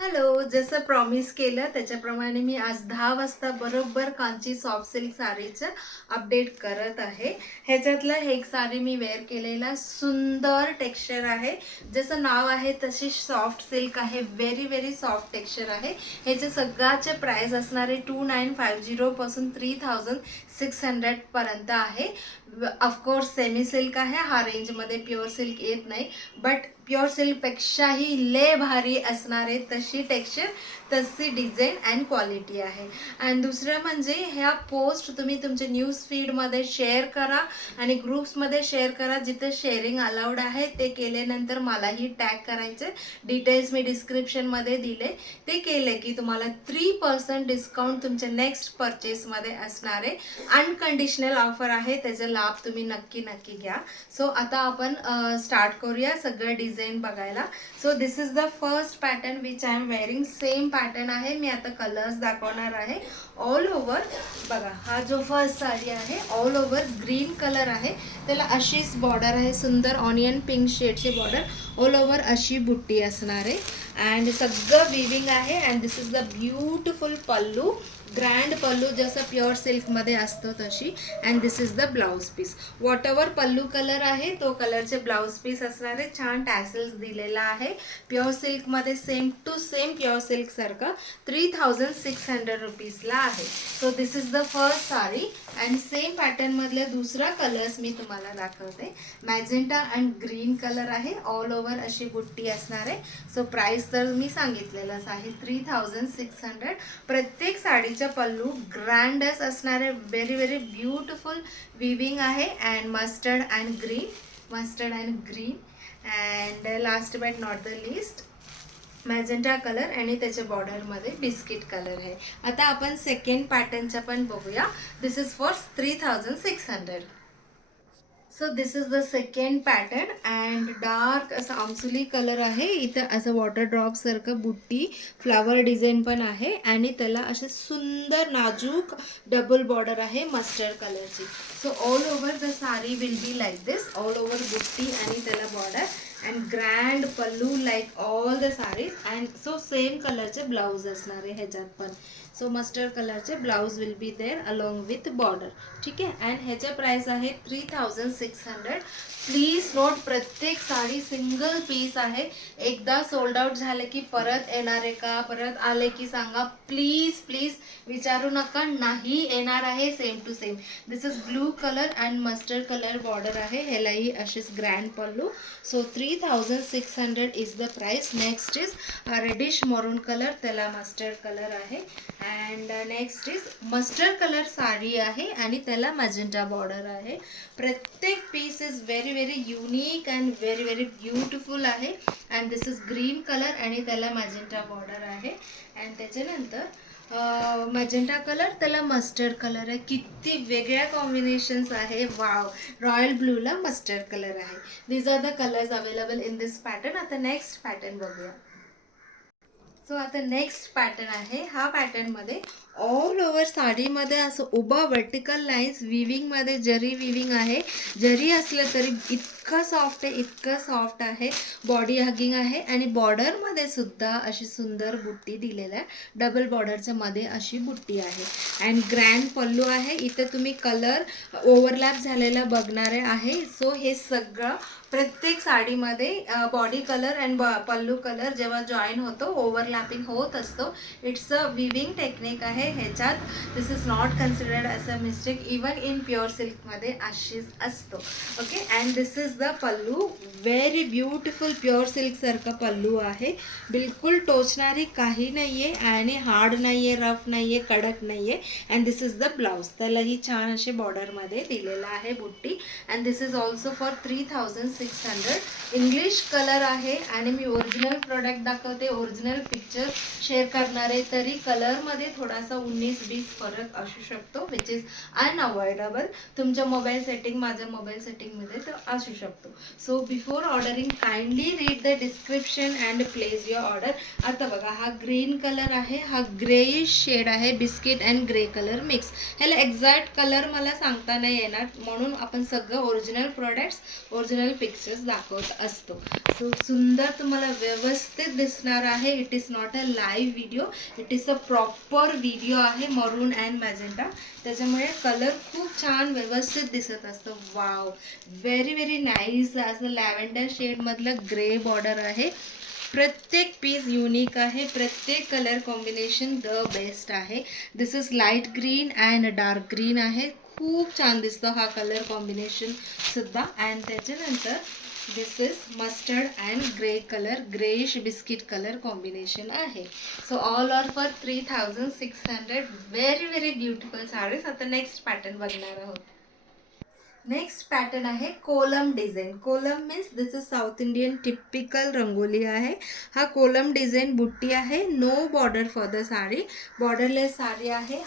Hello, जसं promise केलं त्याच्याप्रमाणे मी आज 10 वाजता बरोबर कांची सॉफ्ट सिल्क साडीचं अपडेट करत आहे. ह्याच्यातलं हे एक साडी मी वेअर केलेला सुंदर टेक्स्चर आहे. जसं नाव आहे तशी सॉफ्ट सिल्क आहे. व्हेरी व्हेरी सॉफ्ट टेक्स्चर आहे. ह्याचे सगळ्याचे प्राइस असणारे 2950 पासून 3600 पर्यंत आहे. ऑफकोर्स सेमी सिल्क आहे. हा रेंजमध्ये प्युअर सिल्क येत नाही, बट प्युअर सिल्कपेक्षाही लय भारी असणारे तशी टेक्स्चर, तशी डिझाईन अँड क्वालिटी आहे. आणि दुसरं म्हणजे ह्या पोस्ट तुम्ही तुमच्या न्यूज फीडमध्ये शेअर करा आणि ग्रुप्समध्ये शेअर करा. जिथे शेअरिंग अलाउड आहे ते केल्यानंतर मलाही टॅग करायचे. डिटेल्स मी डिस्क्रिप्शनमध्ये दिले. ते केले की तुम्हाला 3% डिस्काउंट तुमच्या नेक्स्ट परचेसमध्ये असणारे अनकंडिशनल ऑफर आहे. त्याचा लाभ तुम्ही नक्की नक्की घ्या. सो आता आपण स्टार्ट करूया सगळं डिझाईन बघायला. So this is the first pattern which I am wearing. Same pattern आहे. मी आता कलर्स दाखवणार आहे. ऑल ओव्हर बघा, हा जो फर्स्ट साडी आहे ऑल ओव्हर ग्रीन कलर आहे. त्याला अशीच बॉर्डर आहे, सुंदर ऑनियन पिंक शेडची बॉर्डर. ऑल ओव्हर अशी बुट्टी असणार आहे अँड सगळं विविंग आहे. And this is the beautiful pallu, grand pallu जसं प्युअर सिल्कमध्ये असतो तशी. And this is the blouse piece. Whatever pallu colour आहे तो कलरचे ब्लाउज पीस असणारे. छान टॅसल्स दिलेला आहे. प्युअर सिल्कमध्ये same to same pure silk सारखं 3600 रुपीजला आहे. So this is the first sari. And same पॅटर्नमधले दुसरा कलर्स मी तुम्हाला दाखवते. मॅजेंटा अँड ग्रीन कलर आहे. ऑल ओव्हर अशी बुट्टी असणार आहे. सो प्राइस तर मी सांगितलेलंच आहे 3600. प्रत्येक साडीच्या पल्लू ग्रँडच असणारे. व्हेरी व्हेरी ब्युटिफुल विविंग आहे. And mustard and green and last but not the list magenta colour आणि त्याच्या बॉर्डरमध्ये बिस्किट कलर आहे. आता आपण सेकंड पॅटर्नच्या पण बघूया. This is for 3600. So this is the second pattern and dark असा आमसुली कलर आहे. इथं असं वॉटर ड्रॉप सारखं बुट्टी फ्लावर डिझाईन पण आहे आणि त्याला असे सुंदर नाजूक डबल बॉर्डर आहे मस्टर्ड कलरची. So all over the sari will be like this. All over बुट्टी आणि त्याला border and grand pallu like all the saris. And so same कलरचे ब्लाऊज असणार आहे ह्याच्यात पण. सो मस्टर्ड कलरचे blouse will be there along with border. ठीक आहे. अँड ह्याचं प्राइस आहे 3600. प्लीज नोट, प्रत्येक साडी सिंगल पीस आहे. एकदा सोल्ड आउट झाले की परत येणार आहे का, परत आले की सांगा. प्लीज प्लीज विचारू नका, नाही येणार आहे same to same. This is blue colour and mustard colour border आहे. ह्यालाही अशीच grand pallu. So 3600 is the price. Next is reddish maroon colour, त्याला मस्टर्ड कलर आहे. And next is mustard colour sari आहे आणि त्याला मॅजेंटा बॉर्डर आहे. प्रत्येक piece is very very unique and very very beautiful आहे. And this is green colour आणि त्याला मॅजेंटा बॉर्डर आहे. अँड त्याच्यानंतर मॅजेंटा कलर, त्याला मस्टर्ड कलर आहे. किती वेगळ्या कॉम्बिनेशन्स आहे. वाव. रॉयल ब्लूला मस्टर्ड कलर आहे. These are the colours available in this pattern. आता नेक्स्ट पॅटर्न बघूया. सो आता नेक्स्ट पॅटर्न आहे. हा पॅटर्नमध्ये ऑल ओव्हर साडीमध्ये असं उभा वर्टिकल लाईन्स विविंगमध्ये जरी विविंग आहे. जरी असलं तरी इतकं सॉफ्ट आहे, इतकं सॉफ्ट आहे. बॉडी हगिंग आहे आणि बॉर्डरमध्ये सुद्धा अशी सुंदर बुट्टी दिलेलं आहे. डबल बॉर्डरच्या मध्ये अशी बुट्टी आहे. अँड ग्रँड पल्लू आहे. इथे तुम्ही कलर ओव्हरलॅप झालेला बघणारे आहे. सो हे सगळं प्रत्येक साडीमध्ये body colour and pallu colour जेव्हा जॉईन होतो ओव्हरलॅपिंग होत असतो. इट्स अ विविंग टेक्निक आहे ह्याच्यात. This is not considered as a mistake. Even in pure सिल्कमध्ये अशीच असतो. Okay. And this is the pallu. Very beautiful pure सिल्कसारखं पल्लू आहे. बिलकुल टोचणारी काही नाही आहे आणि हार्ड नाही आहे, रफ नाही आहे, कडक नाही आहे. And this is the blouse. त्यालाही छान असे बॉर्डरमध्ये दिलेला आहे बुट्टी. And this is also for 3600. English colour आहे आणि मी ओरिजिनल प्रोडक्ट दाखवते. ओरिजिनल पिक्चर शेअर करणार आहे. तरी कलरमध्ये थोडासा 19-20 फरक असू शकतो, विच इज अनअवॉइडेबल. तुमच्या मोबाईल सेटिंग माझ्या मोबाईल सेटिंगमध्ये तो असू शकतो. So before ordering kindly read the description and place your order. आता बघा, हा ग्रीन कलर आहे, हा ग्रेइश शेड आहे, biscuit and grey colour mix. ह्याला एक्झॅक्ट कलर मला सांगता नाही येणार, म्हणून आपण सगळं ओरिजिनल प्रोडक्ट्स, ओरिजिनल पिक्चर्स दाखवत असतो. सो सुंदर तुम्हाला व्यवस्थित दिसणार आहे. It is not a live video, it is a proper video आहे, मरून अँड मॅजेंटा. त्याच्यामुळे कलर खूप छान व्यवस्थित दिसत असतं. Wow, very very nice. असं लॅव्हेंडर शेडमधलं ग्रे बॉर्डर आहे. प्रत्येक पीस युनिक आहे, प्रत्येक कलर कॉम्बिनेशन द बेस्ट आहे. This is light green and dark green आहे. खूप छान दिसतं हा कलर कॉम्बिनेशन सुद्धा. अँड त्याच्यानंतर this is mustard and grey colour, greyish biscuit colour combination आहे. So all are for 3600. Very very beautiful saris. आता नेक्स्ट पॅटर्न बघणार आहोत. नेक्स्ट पॅटर्न आहे kolam design. Kolam means this is South Indian typical rangoli आहे. हा kolam design बुट्टी आहे. No border for the sari, borderless sari आहे.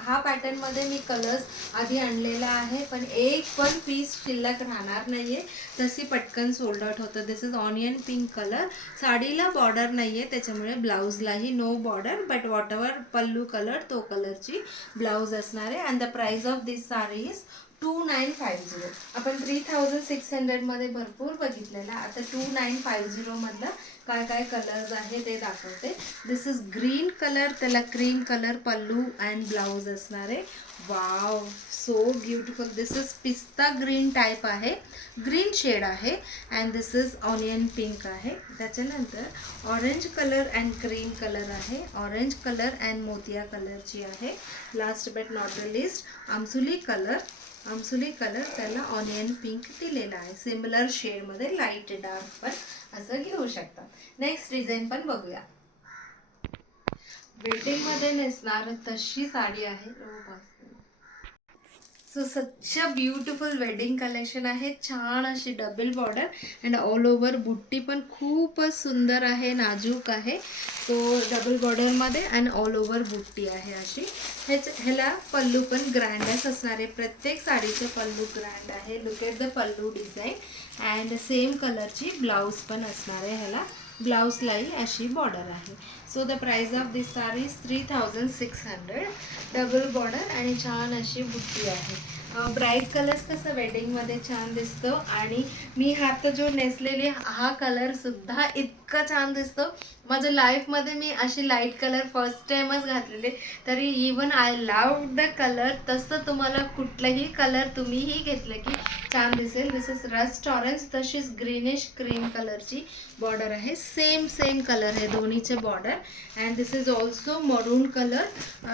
हा पॅटर्नमध्ये मी कलर्स आधी आणलेला आहे, पण एक पण पीस शिल्लक राहणार नाही आहे, तशी पटकन सोल्ड आउट होतं. This is onion pink colour. साडीला बॉर्डर नाही आहे, त्याच्यामुळे ब्लाऊजलाही no border, but whatever pallu colour तो कलरची ब्लाऊज असणार आहे. And the price of this sari is 2950. आपण 3600 मध्ये भरपूर बघितलेला, आता 2950 मधला काय काय कलर्स आहे ते दाखवते. दिस इज ग्रीन कलर, त्याला cream colour pallu and blouse असणार आहे. Wow, so beautiful. This is pista green type आहे, ग्रीन शेड आहे. And this is onion pink आहे. त्याच्यानंतर orange colour and cream colour आहे, ऑरेंज कलर अँड मोतिया कलरची आहे. Last but not the list आमसुली कलर. आमसुली कलर त्याला ऑनियन पिंक दिलेला आहे. सिमिलर शेडमध्ये लाईट डार्क पण असं घेऊ शकता. नेक्स्ट डिझाईन पण बघूया. वेडिंगमध्ये नेसणार तशी साडी आहे. So such a beautiful wedding collection आहे. छान अशी double border and all over बुट्टी पण खूपच सुंदर आहे, नाजूक आहे. सो डबल बॉर्डरमध्ये अँड ऑल ओव्हर बुट्टी आहे अशी. ह्याला पल्लू पण ग्रँडच असणार आहे. प्रत्येक साडीचं पल्लू ग्रँड आहे. Look at the pallu design and same कलरची ब्लाऊज पण असणार आहे. ह्याला ब्लाऊजलाही अशी बॉर्डर आहे. So the price of this sari is 3600. Double border आणि छान अशी बुट्टी आहे. ब्राईट कलर्स कसं वेडिंगमध्ये छान दिसतं. आणि मी आता जो नेसलेली हा कलरसुद्धा इतका छान दिसतो. माझ्या लाईफमध्ये मी अशी लाईट कलर फर्स्ट टाईमच घातलेले, तरी even I love the colour. तसं तुम्हाला कुठलाही कलर तुम्हीही घेतलं की छान दिसेल. दिस इज रस्ट ऑरेंज, तशीच ग्रीनिश क्रीम कलरची बॉर्डर आहे. सेम कलर आहे दोन्हीचे border. And this is also मरून कलर,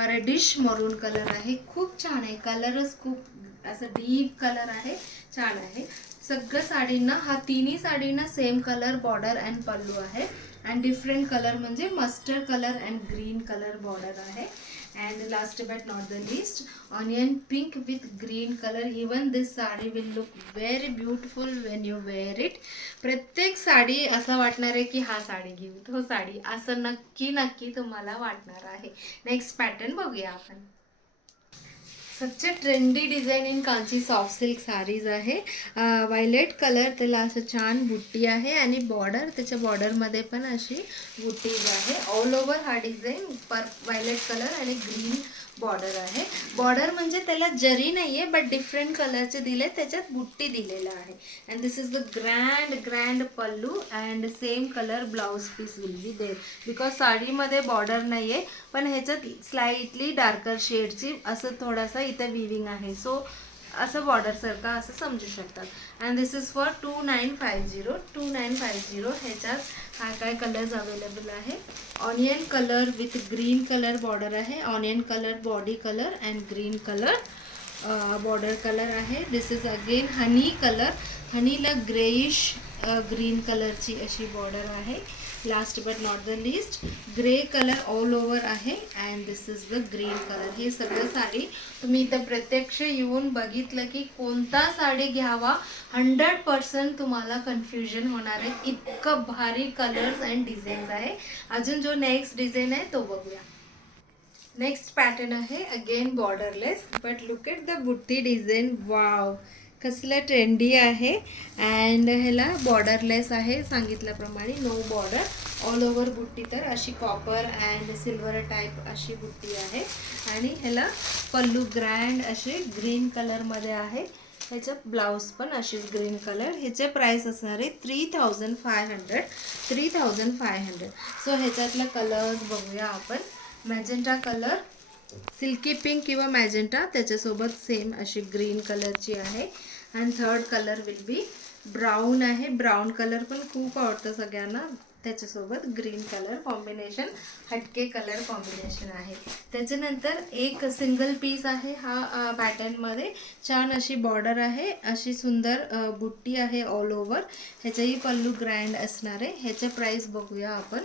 रेडिश मरून कलर आहे. खूप छान आहे, कलरच खूप असं डीप कलर आहे, छान आहे. सगळ्या साडींना, हा तिन्ही साडींना same colour border and pallu आहे. अँड डिफरंट कलर म्हणजे mustard colour and green colour border आहे. And last but not the list onion pink with green colour. Even this sari will look very beautiful when you wear it. प्रत्येक साडी असं वाटणार आहे की हा साडी घेऊ, तो साडी, असं नक्की तुम्हाला वाटणार आहे. नेक्स्ट पॅटर्न बघूया आपण. Such trendy design in Kanchi soft silk saris आहे. वायलेट कलर, त्याला असं छान बुट्टी आहे आणि बॉर्डर, त्याच्या बॉर्डरमध्ये पण अशी बुट्टीज आहे. ऑल ओव्हर हा डिझाईन वायलेट कलर आणि ग्रीन बॉर्डर आहे. बॉर्डर म्हणजे त्याला जरी नाही आहे, बट डिफरंट कलरचे दिले, त्याच्यात बुट्टी दिलेला आहे. And this is the grand pallu and same colour blouse piece will be there. Because साडीमध्ये बॉर्डर नाही आहे, पण ह्याच्यात स्लाइटली डार्कर शेडची असं थोडासा इथं विविंग आहे. सो असं बॉर्डरसारखं असं समजू शकतात. And this is for 2950. ह्याच्यात हा काय कलर्स अवेलेबल आहे. Onion colour with green colour border आहे. Onion colour body colour and green colour border colour आहे. This is again honey colour. हनीला ग्रेइश ग्रीन कलरची अशी बॉर्डर आहे. Last but not the list grey colour all over आहे. And this is the green colour. हे सगळं साडी तुम्ही इथं प्रत्यक्ष येऊन बघितलं की कोणता साडी घ्यावा 100% तुम्हाला कन्फ्युजन होणार आहे. इतकं भारी कलर्स अँड डिझाईन्स आहे. अजून जो नेक्स्ट डिझाईन आहे तो बघूया. नेक्स्ट पॅटर्न आहे again borderless, but look at the बुट्टी डिझाईन. वाव, कसलं ट्रेंडी आहे. अँड ह्याला बॉर्डरलेस आहे, सांगितल्याप्रमाणे नो बॉर्डर. ऑल ओव्हर बुट्टी तर अशी कॉपर अँड सिल्वर टाईप अशी बुट्टी आहे. आणि ह्याला पल्लू ग्रँड असे ग्रीन कलरमध्ये आहे. ह्याचं ब्लाऊज पण अशीच ग्रीन कलर. ह्याचे प्राईस असणार आहे 3500. 3500. सो ह्याच्यातला कलर्स बघूया आपण. मॅजेंटा कलर, सिल्की पिंक किंवा मॅजेंटा, त्याच्यासोबत सेम अशी ग्रीन कलरची आहे. आणि third colour will be brown आहे. ब्राऊन कलर पण खूप आवडतं सगळ्यांना. त्याच्यासोबत ग्रीन कलर कॉम्बिनेशन, हटके कलर कॉम्बिनेशन आहे. त्याच्यानंतर एक सिंगल पीस आहे हा पॅटर्नमध्ये. छान अशी बॉर्डर आहे, अशी सुंदर बुट्टी आहे ऑल ओव्हर. ह्याचाही पल्लू ग्रँड असणार आहे. ह्याचं प्राईस बघूया आपण.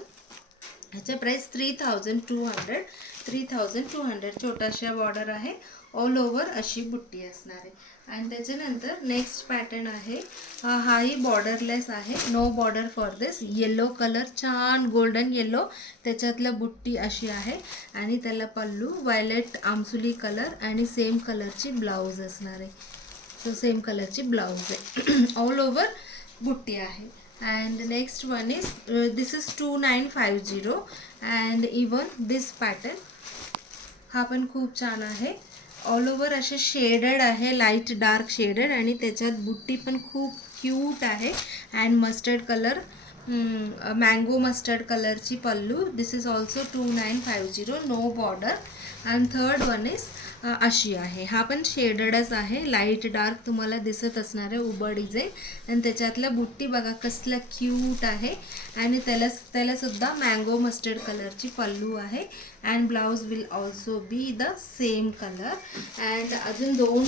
ह्याचं प्राईस 3200. 3200. छोटाशा बॉर्डर आहे, ऑल ओव्हर अशी बुट्टी असणार आहे. आणि त्याच्यानंतर नेक्स्ट पॅटर्न आहे, हाही बॉर्डरलेस आहे, no border for this. Yellow colour, छान गोल्डन येलो, त्याच्यातलं बुट्टी अशी आहे. आणि त्याला पल्लू व्हायलेट आमसुली कलर आणि सेम कलरची ब्लाऊज असणार आहे. सो सेम कलरची ब्लाऊज आहे. ऑल ओव्हर बुट्टी आहे. And next one is this is 2950. and even this pattern हा पण खूप छान आहे. ऑल ओव्हर असे शेडेड आहे, लाईट डार्क शेडेड. आणि त्याच्यात बुट्टी पण खूप क्यूट आहे. And mustard colour, mango mustard कलरची पल्लू. दिस इज ऑल्सो 2950, नो बॉर्डर. आणि थर्ड वन इज अशी आहे, हा पण शेडेडच आहे, लाईट डार्क तुम्हाला दिसत असणार आहे, उभं डिझाईन. आणि त्याच्यातलं बुट्टी बघा कसलं क्यूट आहे. आणि त्यालासुद्धा मँगो मस्टर्ड कलरची पल्लू आहे. And blouse will also be the same colour. And अजून दोन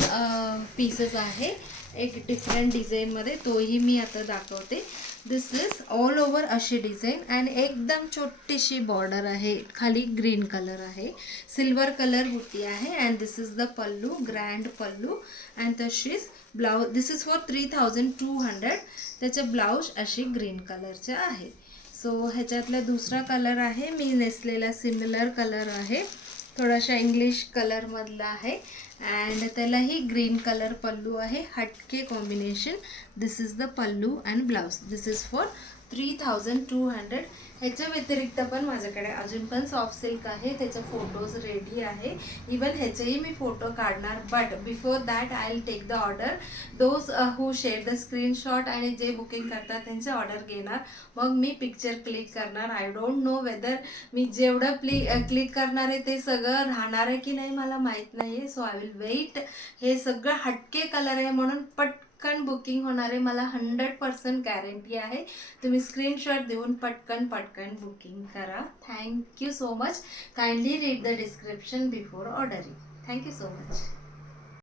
पीसेस आहे एक डिफरंट डिझाईनमध्ये, तोही मी आता दाखवते. दिस इज ऑल ओव्हर अशी डिझाईन. अँड एकदम छोटीशी बॉर्डर आहे, खाली ग्रीन कलर आहे, सिल्वर कलर बुट्टी आहे. And this is the pallu, grand pallu. And तशीच ब्लाऊज. This is for 3200. त्याचे ब्लाऊज अशी ग्रीन कलरचे आहे. सो ह्याच्यातला दुसरा कलर आहे, मी नेसलेला सिमिलर कलर आहे, थोडासा इंग्लिश कलरमधला आहे. अँड त्यालाही ग्रीन कलर पल्लू आहे, हटके combination. This is the pallu and blouse. This is for 3200. ह्याच्या व्यतिरिक्त पण माझ्याकडे अजून पण सॉफ्ट सिल्क आहे, त्याचे फोटोज रेडी आहे. इवन ह्याचेही मी फोटो काढणार, but before that I will take the order. Those who share the screenshot आणि जे बुकिंग करतात त्यांचे ऑर्डर घेणार, मग मी पिक्चर क्लिक करणार. आय डोंट नो वेदर मी जेवढं क्लिक करणार आहे ते सगळं राहणार आहे की नाही मला माहीत नाही आहे. So I will wait. हे सगळं हटके कलर आहे म्हणून पटकन बुकिंग होणार आहे, मला 100% गॅरंटी आहे. तुम्ही स्क्रीनशॉट देऊन पटकन बुकिंग करा. Thank you so much. Kindly read the description before ordering. Thank you so much.